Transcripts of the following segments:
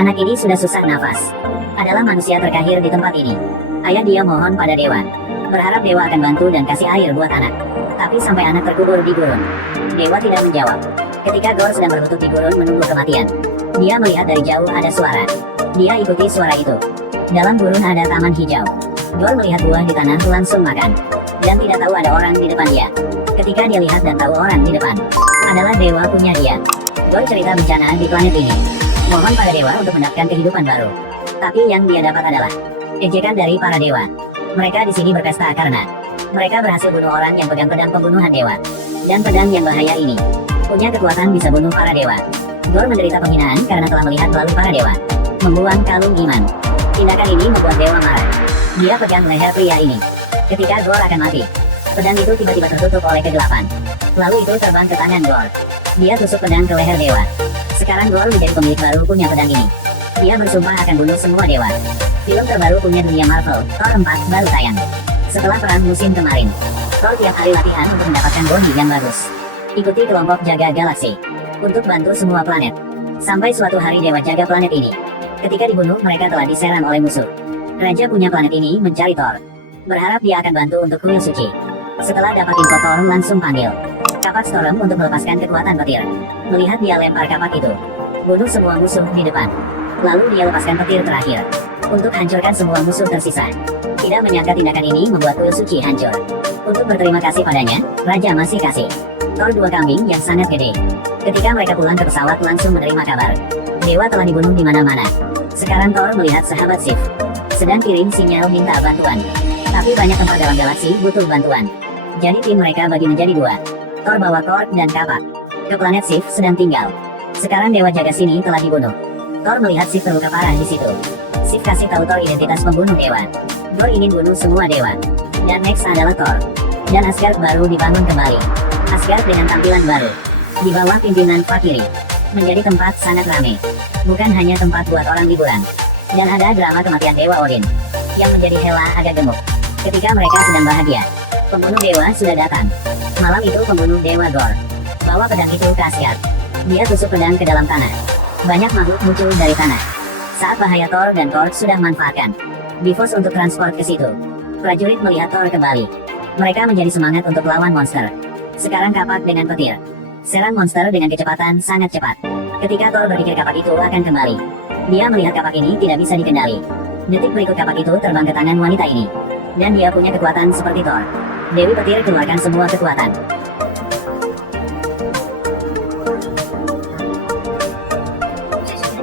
Anak ini sudah susah nafas. Adalah manusia terkahir di tempat ini. Ayah dia mohon pada dewa. Berharap dewa akan bantu dan kasih air buat anak. Tapi sampai anak terkubur di gurun. Dewa tidak menjawab. Ketika Gore sedang berlutut di gurun menunggu kematian, dia melihat dari jauh ada suara. Dia ikuti suara itu. Dalam gurun ada taman hijau. Gore melihat buah di tanah langsung makan. Dan tidak tahu ada orang di depan dia. Ketika dia lihat dan tahu orang di depan adalah dewa punya dia. Gore cerita bencana di planet ini. Mohon pada dewa untuk mendapatkan kehidupan baru. Tapi yang dia dapat adalah ejekan dari para dewa. Mereka di sini berpesta karena mereka berhasil bunuh orang yang pegang pedang pembunuhan dewa. Dan pedang yang bahaya ini punya kekuatan bisa bunuh para dewa. Gore menderita penghinaan karena telah melihat melalui para dewa. Membuang kalung iman. Tindakan ini membuat dewa marah. Dia pegang leher pria ini. Ketika Gore akan mati, pedang itu tiba-tiba tertutup oleh kegelapan. Lalu itu terbang ke tangan Gore. Dia tusuk pedang ke leher dewa. Sekarang Gore menjadi pemilik baru punya pedang ini. Dia bersumpah akan bunuh semua dewa. Film terbaru punya dunia Marvel, Thor 4, baru tayang. Setelah perang musim kemarin, Thor tiap hari latihan untuk mendapatkan body yang bagus. Ikuti kelompok jaga galaksi untuk bantu semua planet. Sampai suatu hari dewa jaga planet ini. Ketika dibunuh, mereka telah diserang oleh musuh. Raja punya planet ini mencari Thor. Berharap dia akan bantu untuk kuil suci. Setelah dapat info, Thor langsung panggil kapak Storm untuk melepaskan kekuatan petir. Melihat dia lempar kapak itu, bunuh semua musuh di depan. Lalu dia lepaskan petir terakhir untuk hancurkan semua musuh tersisa. Tidak menyangka tindakan ini membuat kuil suci hancur. Untuk berterima kasih padanya, Raja masih kasih Thor 2 kambing yang sangat gede. Ketika mereka pulang ke pesawat langsung menerima kabar dewa telah dibunuh di mana-mana. Sekarang Thor melihat sahabat Sif sedang kirim sinyal minta bantuan. Tapi banyak tempat dalam galaksi butuh bantuan. Jadi tim mereka bagi menjadi 2. Thor bawa Korg dan kapak ke planet Sif sedang tinggal. Sekarang dewa jaga sini telah dibunuh. Thor melihat Sif terluka parah di situ. Sif kasih tahu Thor identitas pembunuh dewa. Thor ingin bunuh semua dewa. Dan next adalah Thor. Dan Asgard baru dibangun kembali. Asgard dengan tampilan baru. Di bawah pimpinan Valkyrie. Menjadi tempat sangat ramai. Bukan hanya tempat buat orang liburan. Dan ada drama kematian dewa Odin. Yang menjadi Hela agak gemuk. Ketika mereka sedang bahagia, pembunuh dewa sudah datang. Malam itu pembunuh dewa Gore bawa pedang itu ke Asgard. Dia tusuk pedang ke dalam tanah. Banyak makhluk muncul dari tanah. Saat bahaya, Thor dan Korg sudah manfaatkan Bifrost untuk transport ke situ. Prajurit melihat Thor kembali. Mereka menjadi semangat untuk lawan monster. Sekarang kapak dengan petir serang monster dengan kecepatan sangat cepat. Ketika Thor berpikir kapak itu akan kembali, dia melihat kapak ini tidak bisa dikendali. Detik berikut kapak itu terbang ke tangan wanita ini. Dan dia punya kekuatan seperti Thor. Dewi petir keluarkan semua kekuatan.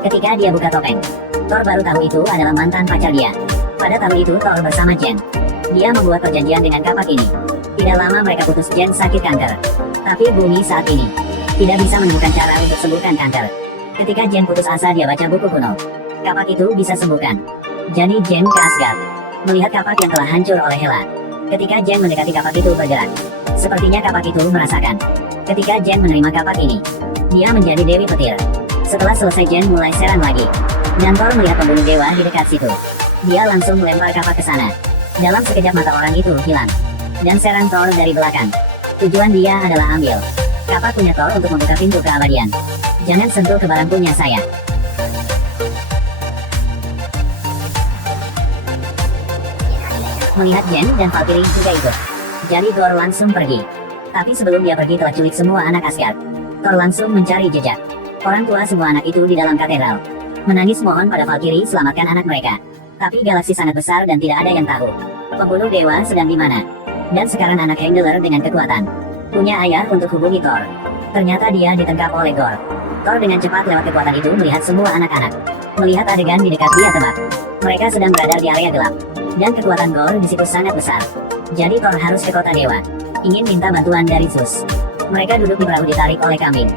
Ketika dia buka topeng, Thor baru tahu itu adalah mantan pacar dia. Pada tahun itu Thor bersama Jen. Dia membuat perjanjian dengan kapak ini. Tidak lama mereka putus. Jen sakit kanker. Tapi bumi saat ini tidak bisa menemukan cara untuk sembuhkan kanker. Ketika Jen putus asa, dia baca buku kuno. Kapak itu bisa sembuhkan. Jadi Jen ke Asgard. Melihat kapak yang telah hancur oleh Hela. Ketika Jen mendekati kapak itu bergerak. Sepertinya kapak itu merasakan. Ketika Jen menerima kapak ini, dia menjadi Dewi Petir. Setelah selesai, Jen mulai serang lagi. Dan Thor melihat pembunuh dewa di dekat situ. Dia langsung melempar kapak ke sana. Dalam sekejap mata orang itu hilang. Dan serang Thor dari belakang. Tujuan dia adalah ambil kapak punya Thor untuk membuka pintu keabadian. Jangan sentuh ke barang punya saya. Melihat Jen dan Valkyrie juga ikut. Jadi Thor langsung pergi. Tapi sebelum dia pergi telah culik semua anak Asgard. Thor langsung mencari jejak orang tua semua anak itu di dalam katedral. Menangis mohon pada Valkyrie selamatkan anak mereka. Tapi galaksi sangat besar dan tidak ada yang tahu pembunuh dewa sedang di mana. Dan sekarang anak Handler dengan kekuatan punya ayah untuk hubungi Thor. Ternyata dia ditangkap oleh Gore. Thor dengan cepat lewat kekuatan itu melihat semua anak-anak. Melihat adegan di dekat dia tebak. Mereka sedang berada di area gelap. Dan kekuatan Gore di situ sangat besar. Jadi Thor harus ke kota dewa. Ingin minta bantuan dari Zeus. Mereka duduk di perahu ditarik oleh kambing.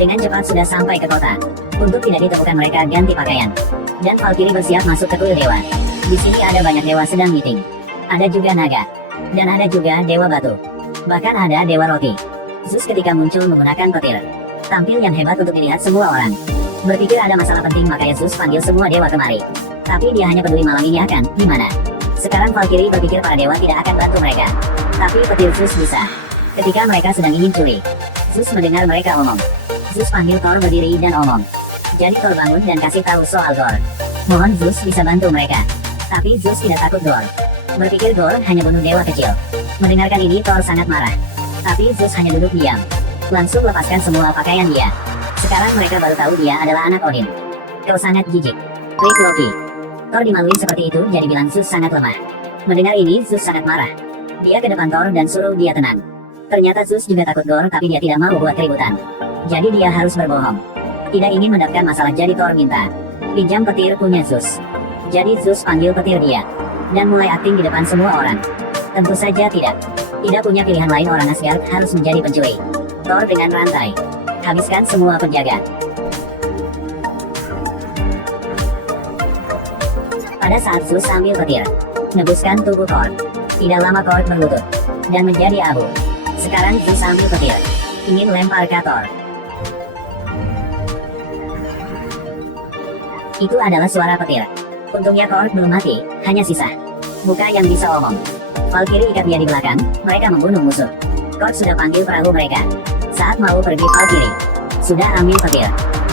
Dengan cepat sudah sampai ke kota. Untuk tidak ditemukan mereka ganti pakaian. Dan Valkyrie bersiap masuk ke kuil dewa. Di sini ada banyak dewa sedang meeting. Ada juga naga. Dan ada juga dewa batu. Bahkan ada dewa roti. Zeus ketika muncul menggunakan petir. Tampil yang hebat untuk dilihat semua orang. Berpikir ada masalah penting makanya Zeus panggil semua dewa kemari. Tapi dia hanya peduli malam ini akan gimana. Sekarang Valkyrie berpikir para dewa tidak akan bantu mereka. Tapi petir Zeus bisa. Ketika mereka sedang ingin curi, Zeus mendengar mereka omong. Zeus panggil Thor berdiri dan omong. Jadi Thor bangun dan kasih tahu soal Gorr. Mohon Zeus bisa bantu mereka. Tapi Zeus tidak takut Gorr. Berpikir Gorr hanya bunuh dewa kecil. Mendengarkan ini Thor sangat marah. Tapi Zeus hanya duduk diam. Langsung lepaskan semua pakaian dia. Sekarang mereka baru tahu dia adalah anak Odin. Kau sangat jijik. Klik Loki. Thor dimaluin seperti itu jadi bilang Zeus sangat lemah. Mendengar ini Zeus sangat marah. Dia ke depan Thor dan suruh dia tenang. Ternyata Zeus juga takut Gorr tapi dia tidak mau buat keributan. Jadi dia harus berbohong. Tidak ingin mendapatkan masalah jadi Thor minta. Pinjam petir punya Zeus. Jadi Zeus panggil petir dia. Dan mulai akting di depan semua orang. Tentu saja tidak. Tidak punya pilihan lain orang Asgard harus menjadi pencuri. Thor dengan rantai. Habiskan semua penjaga. Pada saat Zeus ambil petir. Nebuskan tubuh Thor. Tidak lama Thor berlutut. Dan menjadi abu. Sekarang Zeus ambil petir. Ingin lempar ke Thor. Itu adalah suara petir. Untungnya Thor belum mati, hanya sisa muka yang bisa omong. Valkyrie ikat dia di belakang, mereka membunuh musuh. Thor sudah panggil perahu mereka. Saat mau pergi Valkyrie sudah ambil petir.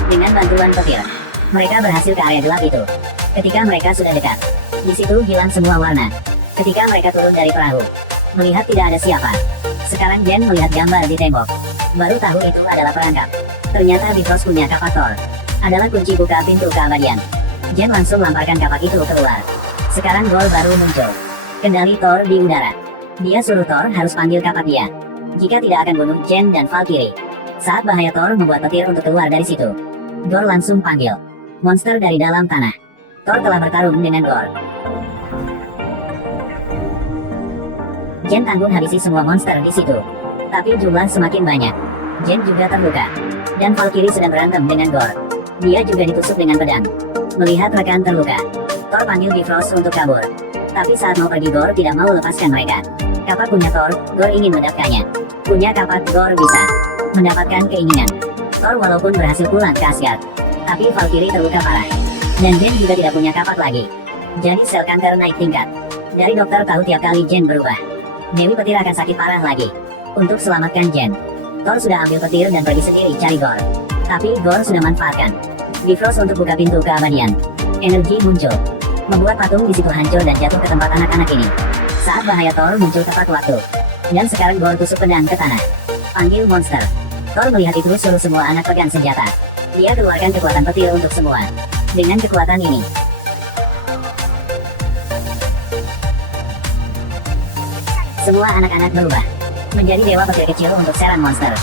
Dengan bantuan petir, mereka berhasil ke area gelap itu. Ketika mereka sudah dekat, di situ hilang semua warna. Ketika mereka turun dari perahu, melihat tidak ada siapa. Sekarang Jen melihat gambar di tembok. Baru tahu itu adalah perangkap. Ternyata Bifrost punya kapak Thor. Adalah kunci buka pintu keabadian. Jen langsung lamparkan kapak itu keluar. Sekarang Gorr baru muncul. Kendali Thor di udara. Dia suruh Thor harus panggil kapak dia. Jika tidak akan bunuh Jen dan Valkyrie. Saat bahaya Thor membuat petir untuk keluar dari situ. Gorr langsung panggil monster dari dalam tanah. Thor telah bertarung dengan Gorr. Jen tanggung habisi semua monster di situ. Tapi jumlah semakin banyak. Jen juga terluka. Dan Valkyrie sedang berantem dengan Gorr. Dia juga ditusuk dengan pedang. Melihat rekan terluka, Thor panggil Bifrost untuk kabur. Tapi saat mau pergi Gorr tidak mau lepaskan mereka. Kapak punya Thor, Gorr ingin mendapatkannya. Punya kapak Gorr bisa mendapatkan keinginan. Thor walaupun berhasil pulang ke Asgard. Tapi Valkyrie terluka parah. Dan Jen juga tidak punya kapak lagi. Jadi sel kanker naik tingkat. Dari dokter tahu tiap kali Jen berubah. Dewi Petir akan sakit parah lagi. Untuk selamatkan Jen, Thor sudah ambil petir dan pergi sendiri cari Gorr. Tapi Gorr sudah manfaatkan Bifrost untuk buka pintu keabadian. Energi muncul, membuat patung di situ hancur dan jatuh ke tempat anak-anak ini. Saat bahaya Thor muncul tepat waktu. Dan sekarang Gorr tusuk pedang ke tanah. Panggil monster. Thor melihat itu suruh semua anak pegang senjata. Dia keluarkan kekuatan petir untuk semua. Dengan kekuatan ini, semua anak-anak berubah menjadi dewa petir kecil untuk serang monster.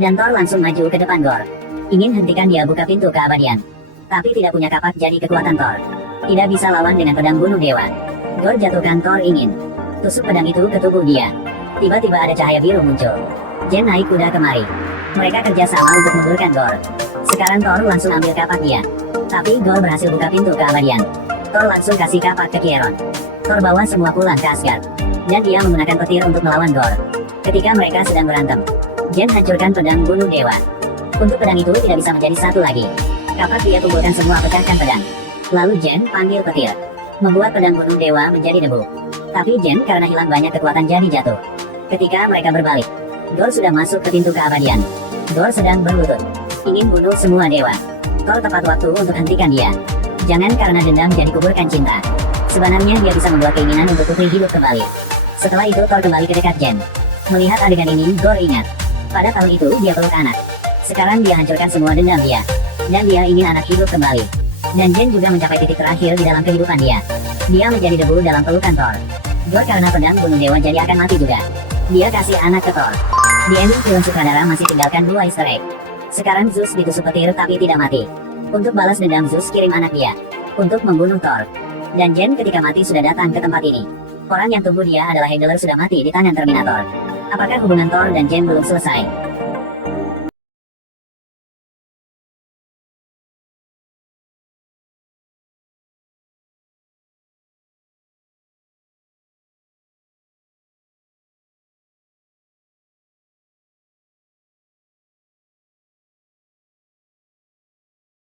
Dan Thor langsung maju ke depan Gorr. Ingin hentikan dia buka pintu keabadian. Tapi tidak punya kapak jadi kekuatan Thor. Tidak bisa lawan dengan pedang bunuh dewa. Gorr jatuhkan Thor ingin tusuk pedang itu ke tubuh dia. Tiba-tiba ada cahaya biru muncul. Jen naik kuda kemari. Mereka kerja sama untuk mundurkan Gorr. Sekarang Thor langsung ambil kapak dia. Tapi Gorr berhasil buka pintu keabadian. Thor langsung kasih kapak ke Kieron. Thor bawa semua pulang ke Asgard. Dan dia menggunakan petir untuk melawan Gorr. Ketika mereka sedang berantem, Jen hancurkan pedang bunuh dewa. Untuk pedang itu tidak bisa menjadi satu lagi. Kapak dia kumpulkan semua pecahkan pedang. Lalu Jen panggil petir. Membuat pedang bunuh dewa menjadi debu. Tapi Jen karena hilang banyak kekuatan jadi jatuh. Ketika mereka berbalik, Gorr sudah masuk ke pintu keabadian. Gorr sedang berlutut. Ingin bunuh semua dewa. Thor tepat waktu untuk hentikan dia. Jangan karena dendam jadi kuburkan cinta. Sebenarnya dia bisa membuat keinginan untuk putri hidup kembali. Setelah itu Thor kembali ke dekat Jen. Melihat adegan ini, Gorr ingat. Pada tahun itu dia peluk anak. Sekarang dia hancurkan semua dendam dia. Dan dia ingin anak hidup kembali. Dan Jen juga mencapai titik terakhir di dalam kehidupan dia. Dia menjadi debu dalam pelukan Thor. Gorr karena pedang bunuh dewa jadi akan mati juga. Dia kasih anak ke Thor. Di ending film sutradara masih tinggalkan 2 easter egg. Sekarang Zeus ditusuk petir tapi tidak mati. Untuk balas dendam Zeus kirim anak dia. Untuk membunuh Thor. Dan Jen ketika mati sudah datang ke tempat ini. Orang yang tunggu dia adalah Heimdallr sudah mati di tangan Terminator. Apakah hubungan Thor dan Jen belum selesai?